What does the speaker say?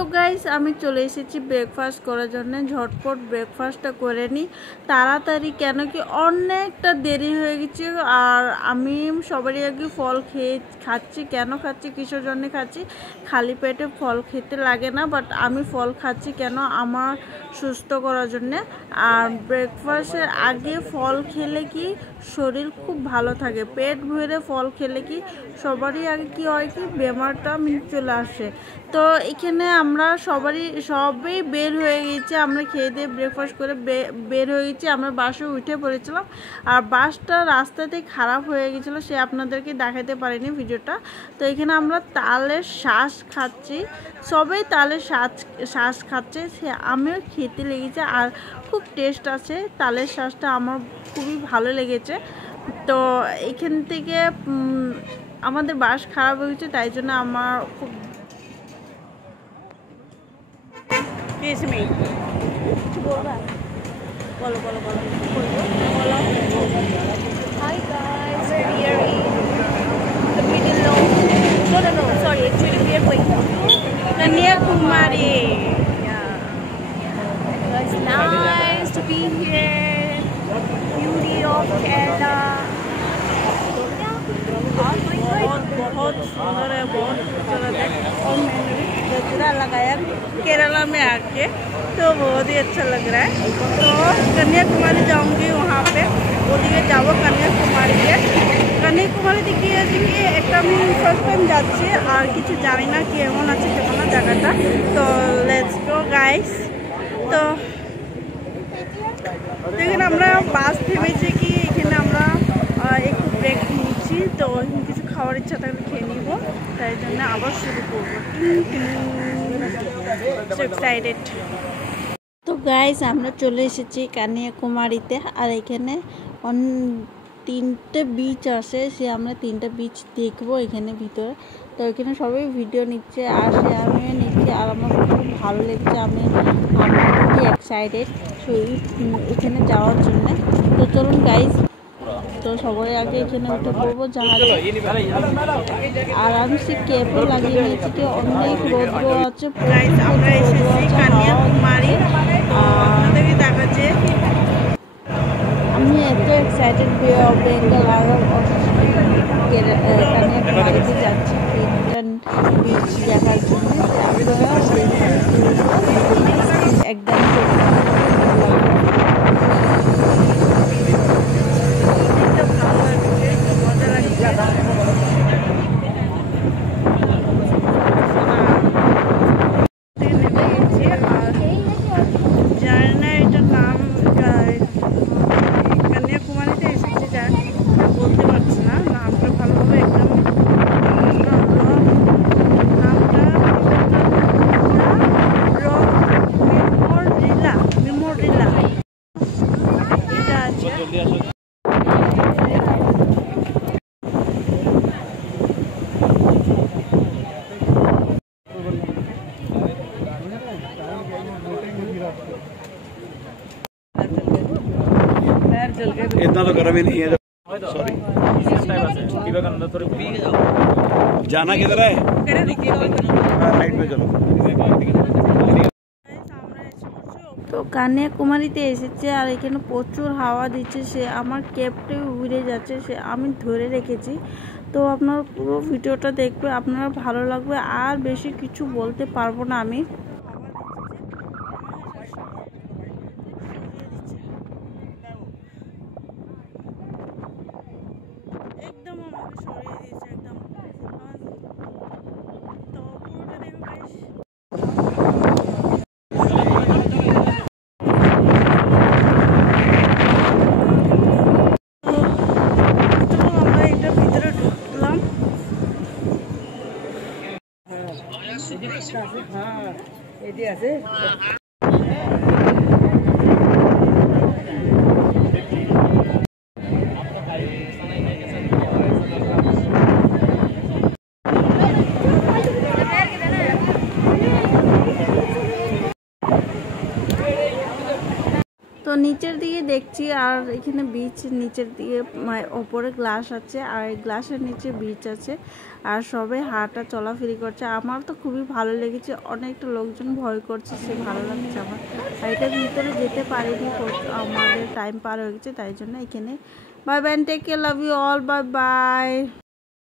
তো গাইস আমি চলে এসেছি ব্রেকফাস্ট করার জন্য। ঝটপট ব্রেকফাস্টটা করে নিই তাড়াতাড়ি, কেন কি অনেকটা দেরি হয়ে গেছে। আর আমি সবারই আগে ফল খাচ্ছি। কেন খাচ্ছি, কিসের জন্য খাচ্ছি? খালি পেটে ফল খেতে লাগে না, বাট আমি ফল খাচ্ছি কেন, আমার সুস্থ করার জন্যে। আর ব্রেকফাস্টের আগে ফল খেলে কি শরীর খুব ভালো থাকে। পেট ভরে ফল খেলে কি সবারই আগে কি হয় কি বেমারটা চলে আসে। তো এখানে আমরা সবাই বের হয়ে গেছি, আমরা খেয়ে দিয়ে ব্রেকফাস্ট করে বের হয়ে গেছি। আমরা বাসে উঠে পড়েছিলাম, আর বাসটা রাস্তাতে খারাপ হয়ে গেছিলো, সে আপনাদেরকে দেখাতে পারিনি ভিডিওটা। তো এখানে আমরা তালের শ্বাস খাচ্ছি, সবাই তালের শ্বাস খাচ্ছে, সে আমিও খেতে লেগেছে। আর খুব টেস্ট আছে তালের শ্বাসটা, আমার খুবই ভালো লেগেছে। তো এখান থেকে আমাদের বাস খারাপ হয়ে গেছে, তাই জন্য আমার খুব Hi guys, we are in the middle of no sorry, actually we are going to Kanyakumari. yeah. It's nice to be here. Beauty of Kerala. Oh my god. बहुत सुंदर है, बहुत खूबसूरत है। और मैंने गजरा लगाया केरला में आके, तो बहुत ही अच्छा लग रहा है। तो कन्याकुमारी जाऊंगी, वहाँ पे ওদিকে যাব কন্যাকুমারীতে। কন্যাকুমারীতে গিয়ে দেখি একটা আমি ফার্স্ট টাইম যাচ্ছি, আর কিছু জানি না কেমন আছে কেমন না জায়গাটা। তো লেটস গো গাইস। তো দেখেন আমরা বাস থেমেছি কি এখানে আমরা একটু ব্রেক নিচ্ছি। তো কিছু খাওয়ার ইচ্ছা থাকলে খেয়ে নিব, তাই জন্য আবার শুরু করবো। এক্সাইটেড। তো গাইস আমরা চলে এসেছি কন্যাকুমারীতে, আর এখানে তিনটে বিচ আছে, সে আমরা তিনটা বিচ দেখবো এখানে ভিতরে। তো এখানে সবাই ভিডিও নিচ্ছে, আর সে আমিও নিচ্ছি, আর আমার খুব ভালো লেগেছে। আমি খুবই এক্সাইটেড এখানে যাওয়ার জন্য। তো চলুন গাইস, তো সবাই আগে এখানে উঠে পড়বো জাহাজে। আর আমি সে ক্যাপও লাগিয়ে নিয়েছি, কি অনেক রৌদ্র আছে। আমরা এসেছি কন্যাকুমারী, আপনাদেরকে দেখাচ্ছে। আমি এত এক্সাইটেড বে অফ বেঙ্গল আর কন্যাকুমারীতে যাচ্ছি বিচ দেখার জন্য। আপনারা একদম इतना तो गर्म ही नहीं है। सॉरी, जाना किधर है? राइट में चलो। তো কন্যাকুমারীতে এসেছে, আর এখানে প্রচুর হাওয়া দিচ্ছে, সে আমার ক্যাপটাই উড়ে যাচ্ছে, সে আমি ধরে রেখেছি। তো আপনারা পুরো ভিডিওটা দেখবে, আপনারা ভালো লাগবে। আর বেশি কিছু বলতে পারবো না আমি। একদম আমাকে সরিয়ে দিয়েছে একদম। তো পুরোটা দেখো গাইস। আমরা এটার ভিতরে ঢুকলাম। হ্যাঁ এটি আছে। তো নিচের দিকে দেখছি আর এখানে বিচ নিচের দিকে ওপরে গ্লাস আছে আর এই গ্লাসের নিচে বিচ আছে আর সবাই হাঁটা চলাফেরি করছে। আমার তো খুবই ভালো লেগেছে, অনেকটা লোকজন ভয় করছে, সে ভালো লাগছে আমার। আর এটার ভিতরে যেতে পারিনি, আমাদের টাইম পার হয়ে গেছে, তাই জন্য এখানে bye bye, take care, love you all, bye by.